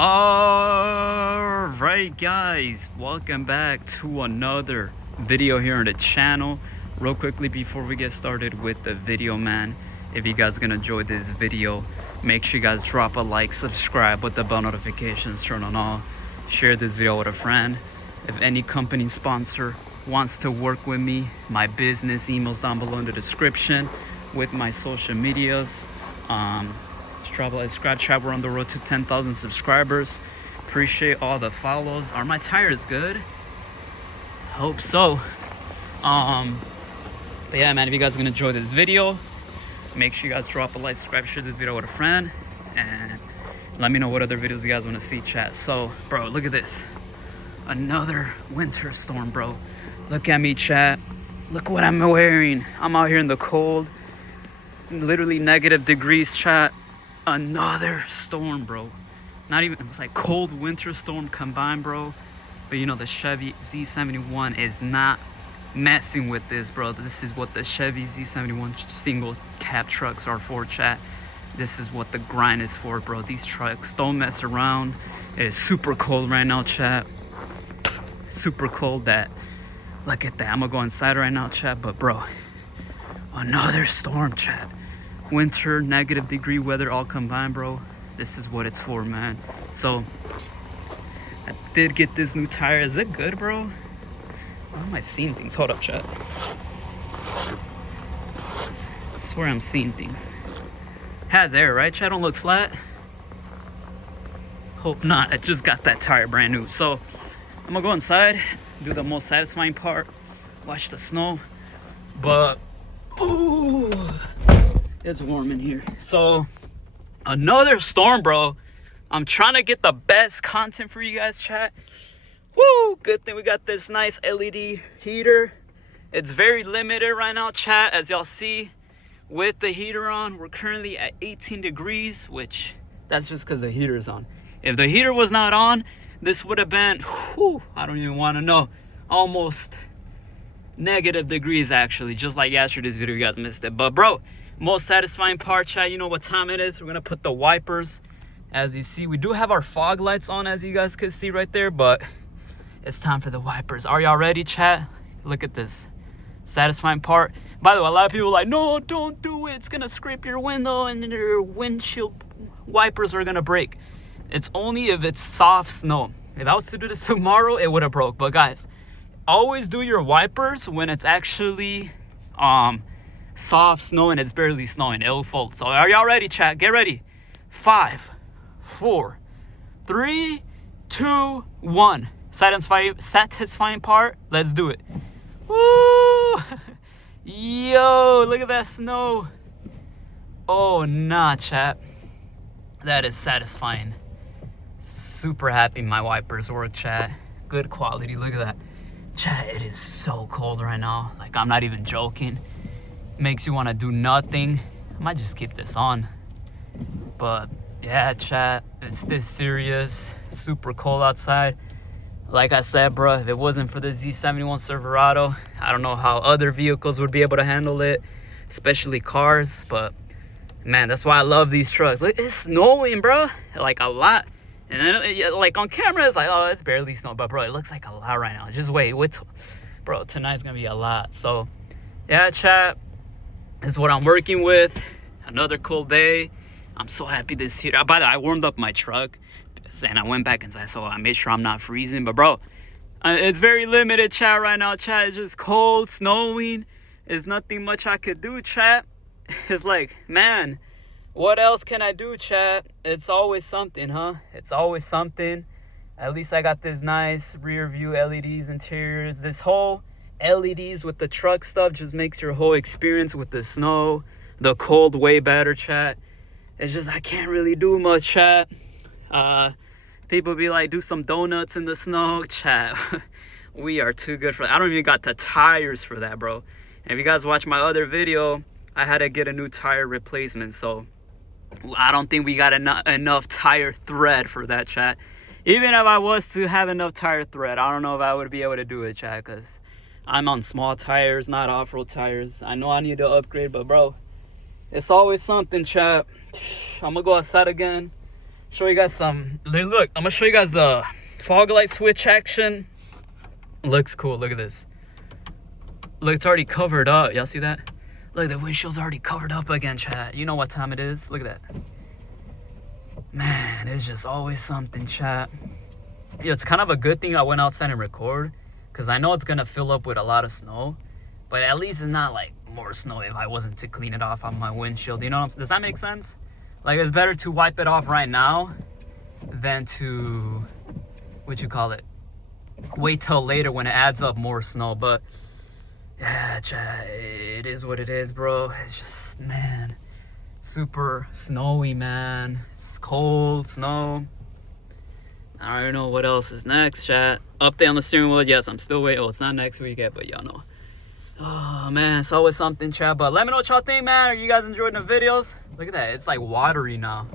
Alright guys, welcome back to another video here on the channel. Real quickly before we get started with the video, man, if you guys gonna enjoy this video, make sure you guys drop a like, subscribe with the bell notifications turn on all, share this video with a friend. If any company sponsor wants to work with me, my business emails down below in the description with my social medias. Subscribe, chat. We're on the road to 10,000 subscribers. Appreciate all the follows. Are my tires good? Hope so. But yeah, man, if you guys are gonna enjoy this video, make sure you guys drop a like, subscribe, share this video with a friend, and let me know what other videos you guys want to see, chat. So, bro, look at this. Another winter storm, bro. Look at me, chat. Look what I'm wearing. I'm out here in the cold. Literally negative degrees, chat. Another storm, bro. Not even, it's like cold winter storm combined, bro. But you know, the Chevy Z71 is not messing with this, bro. This is what the Chevy Z71 single cab trucks are for, chat. This is what the grind is for, bro. These trucks don't mess around. It is super cold right now, chat. Super cold. That, look at that. I'm gonna go inside right now, chat. But bro, another storm, chat. Winter, negative degree weather all combined, bro. This is what it's for, man. So I did get this new tire. Is it good, bro? Why am I seeing things? Hold up, chat. I swear I'm seeing things. Has air, right, chat? Don't look flat. Hope not. I just got that tire brand new. So I'm gonna go inside, do the most satisfying part, watch the snow. But ooh, it's warm in here. So another storm, bro. I'm trying to get the best content for you guys, chat. Woo, good thing we got this nice LED heater. It's very limited right now, chat. As y'all see, with the heater on, we're currently at 18 degrees, which that's just because the heater is on. If the heater was not on, this would have been, whew, I don't even want to know, almost negative degrees, actually. Just like yesterday's video, you guys missed it. But bro, most satisfying part, chat, you know what time it is. We're gonna put the wipers. As you see, we do have our fog lights on, as you guys can see right there, but it's time for the wipers. Are y'all ready, chat? Look at this satisfying part. By the way, a lot of people are like, no, don't do it, it's gonna scrape your window and your windshield wipers are gonna break. It's only if it's soft snow. If I was to do this tomorrow, it would have broke. But guys, always do your wipers when it's actually soft snow and it's barely snowing. It'll fold. So are y'all ready, chat? Get ready. 5, 4, 3, 2, 1. Satisfying part. Let's do it. Woo! Yo, look at that snow. Oh, nah, chat. That is satisfying. Super happy my wipers work, chat. Good quality. Look at that. Chat, it is so cold right now. Like, I'm not even joking. Makes you want to do nothing. I might just keep this on. But yeah, chat, it's this serious. Super cold outside. Like I said, bro, if it wasn't for the Z71 Silverado, I don't know how other vehicles would be able to handle it, especially cars. But man, that's why I love these trucks. Look, it's snowing, bro, like a lot. And then, like, on camera, it's like, oh, it's barely snow. But bro, it looks like a lot right now. Just wait, bro, tonight's gonna be a lot. So yeah, chat, this is what I'm working with. Another cool day. I'm so happy this heater. By the way, I warmed up my truck and I went back inside, so I made sure I'm not freezing. But bro, it's very limited, chat, right now. Chat, it's just cold, snowing. There's nothing much I could do, chat. It's like, man, what else can I do, chat? It's always something, huh? It's always something. At least I got this nice rear view LEDs, interiors. This whole LEDs with the truck stuff just makes your whole experience with the snow, the cold, way better, chat. It's just, I can't really do much, chat. People be like, do some donuts in the snow, chat. We are too good for that. I don't even got the tires for that, bro. And if you guys watch my other video, I had to get a new tire replacement, so I don't think we got enough tire thread for that, chat. Even if I was to have enough tire thread, I don't know if I would be able to do it, chat, because I'm on small tires, not off-road tires. I know I need to upgrade, but bro, it's always something, chat. I'm gonna go outside again, Show you guys some. Look, I'm gonna show you guys the fog light switch action. Looks cool. Look at this. Look, it's already covered up. Y'all see that? Look, the windshield's already covered up again, chat. You know what time it is. Look at that. Man, it's just always something, chat. Yeah, it's kind of a good thing I went outside and record, because I know it's gonna fill up with a lot of snow, but at least it's not like more snow if I wasn't to clean it off on my windshield. You know what I'm saying? Does that make sense? Like, it's better to wipe it off right now than to, what you call it, wait till later when it adds up more snow. But yeah, chat, it is what it is, bro. It's just, man, super snowy, man. It's cold, snow. I don't know what else is next, chat. Update on the steering wheel. Yes, I'm still waiting. Oh, it's not next week yet, but y'all know. Oh, man, it's always something, chat. But let me know what y'all think, man. Are you guys enjoying the videos? Look at that. It's like watery now.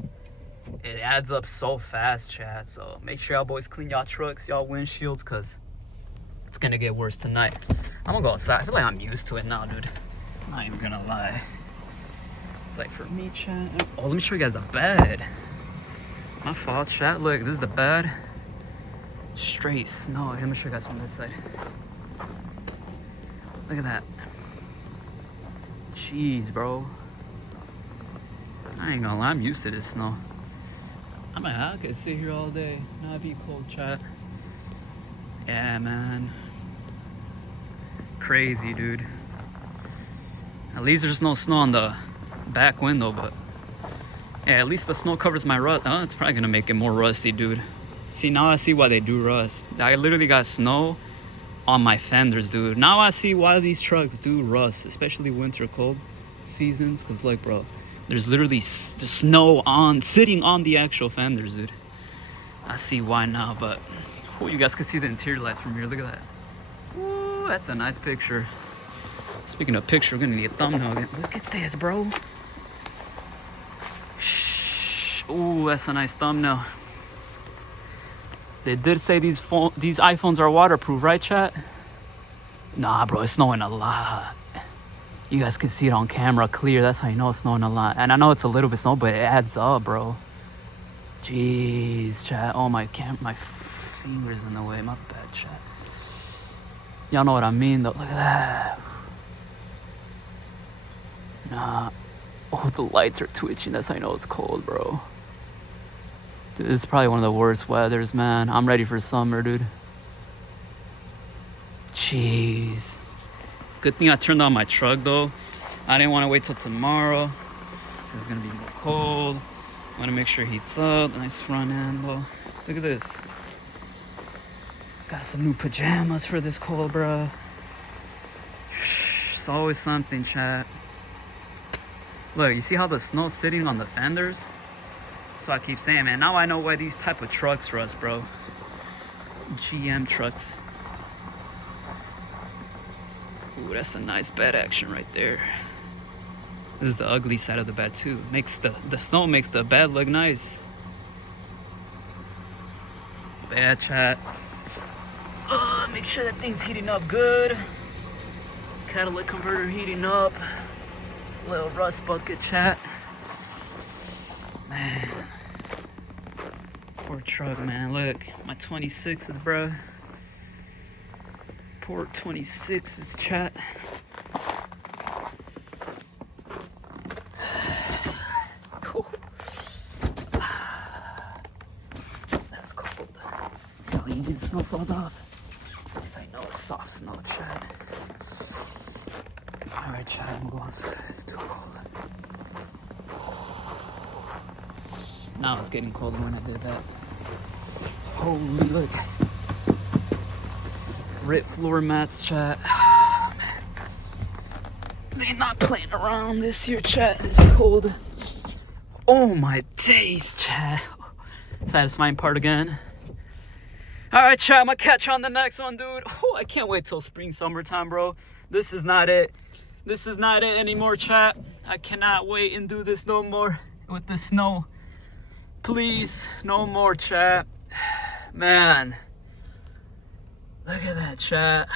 It adds up so fast, chat. So make sure y'all boys clean y'all trucks, y'all windshields, because it's going to get worse tonight. I'm going to go outside. I feel like I'm used to it now, dude. I'm not even going to lie. It's like for me, chat. Oh, let me show you guys the bed. My fault, chat. Look, this is the bed. Straight snow. Let me show you guys from this side. Look at that. Jeez, bro. I ain't gonna lie, I'm used to this snow. I mean, I could sit here all day, not be cold, chat. Yeah, man. Crazy, dude. At least there's no snow on the back window, but yeah, at least the snow covers my rust. Oh, it's probably gonna make it more rusty, dude. See, now I see why they do rust. I literally got snow on my fenders, dude. Now I see why these trucks do rust, especially winter cold seasons. Cause like, bro, there's literally snow sitting on the actual fenders, dude. I see why now. But oh, you guys can see the interior lights from here. Look at that. Ooh, that's a nice picture. Speaking of picture, we're gonna need a thumbnail again. Look at this, bro. Ooh, that's a nice thumbnail. They did say these iPhones are waterproof, right, chat? Nah, bro, it's snowing a lot. You guys can see it on camera clear. That's how you know it's snowing a lot. And I know it's a little bit snow, but it adds up, bro. Jeez, chat. Oh, my finger's in the way. My bad, chat. Y'all know what I mean, though. Look at that. Nah. Oh, the lights are twitching. That's how you know it's cold, bro. Dude, this is probably one of the worst weathers, man. I'm ready for summer, dude. Jeez. Good thing I turned on my truck, though. I didn't want to wait till tomorrow. It's going to be more cold. I want to make sure it heats up. Nice front end. Well, look at this. Got some new pajamas for this cold, bro. It's always something, chat. Look, you see how the snow's sitting on the fenders? So I keep saying, man, now I know why these type of trucks rust, bro. GM trucks. Ooh, that's a nice bed action right there. This is the ugly side of the bed too. Makes the snow makes the bed look nice. Bad, chat. Make sure that thing's heating up good. Catalytic converter heating up. Little rust bucket, chat. Man. Poor truck, man. Look, my 26s, bro. Poor 26s, chat. That's cold. See how easy the snow falls off? Yes, I know it's soft snow, chat. Alright, chat, I'm gonna go outside. It's too cold. Now it's getting colder when I did that. Holy, look. Rip floor mats, chat. Oh, man. They're not playing around this year, chat. It's cold. Oh my days, chat. Satisfying part again. Alright, chat, I'm gonna catch you on the next one, dude. Oh, I can't wait till spring, summertime, bro. This is not it. This is not it anymore, chat. I cannot wait and do this no more with the snow. Please, no more, chat. Man. Look at that, chat.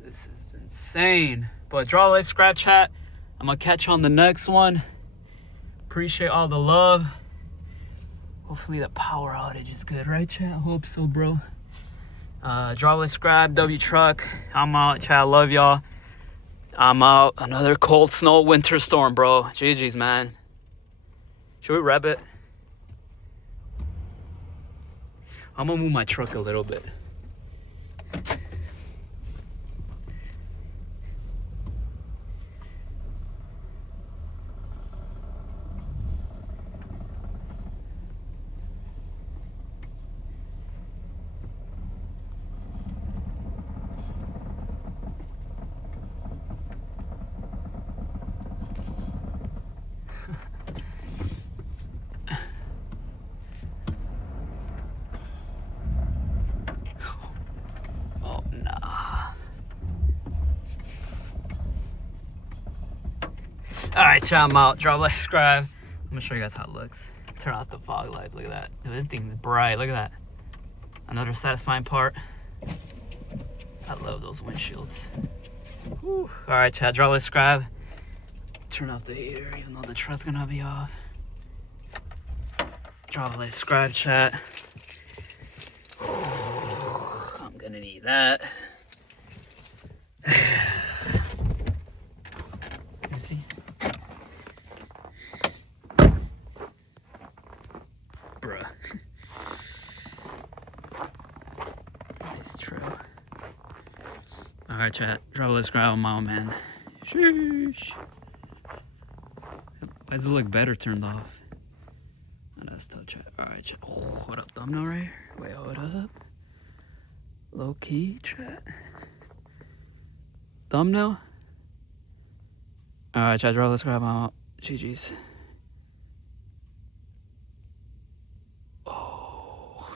This is insane. But draw, like, subscribe, chat. I'm gonna catch you on the next one. Appreciate all the love. Hopefully the power outage is good, right, chat? Hope so, bro. Drop, like, subscribe, W Truck. I'm out, chat. I love y'all. I'm out. Another cold snow winter storm, bro. GG's, man. Should we wrap it? I'm gonna move my truck a little bit. Oh, nah. Alright, chat, I'm out. Drop, like, subscribe. I'm gonna show you guys how it looks. Turn off the fog lights. Look at that. Dude, this thing's bright. Look at that. Another satisfying part. I love those windshields. Alright, chat. Drop, like, subscribe. Turn off the heater, even though the truck's gonna be off. Drop, like, subscribe, chat. I'm gonna need that. You see? Bruh. Nice trail. Alright, chat. Drop a subscribe on my own, man. Sheesh. Why does it look better turned off? Oh, that's tough, chat. Alright, chat. Oh, what up, thumbnail right here? Wait, hold up. Low key, chat. Thumbnail? Alright, chat. Drop a subscribe. I'm out. GG's.